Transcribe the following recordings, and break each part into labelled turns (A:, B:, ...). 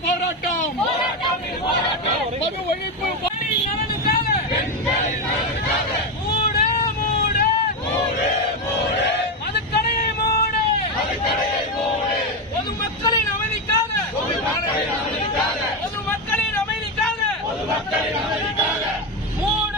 A: போராட்டம். மது ஒழிப்பு பெண்களின் நலனுக்காக மூடு பொதுமக்களின் அமைதிக்காக. பொதுமக்களின் அமைதிக்காக. மூட.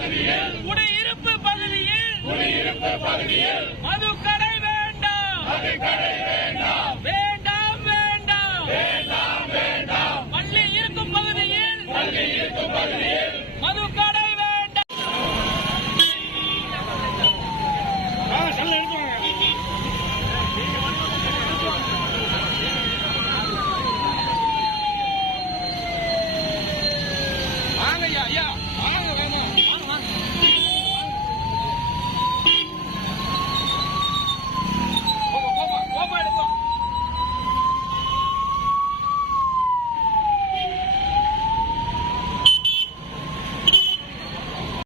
A: குடியிருப்பு பகுதியில் குடியிருப்பு பகுதியில் மதுக்கடை வேண்டாம். மது வேண்டாம். வேண்டாம் வேண்டாம். வேண்டாம் வேண்டாம். பள்ளி இருக்கும் பகுதியில். பள்ளி இருக்கும் பகுதியில்.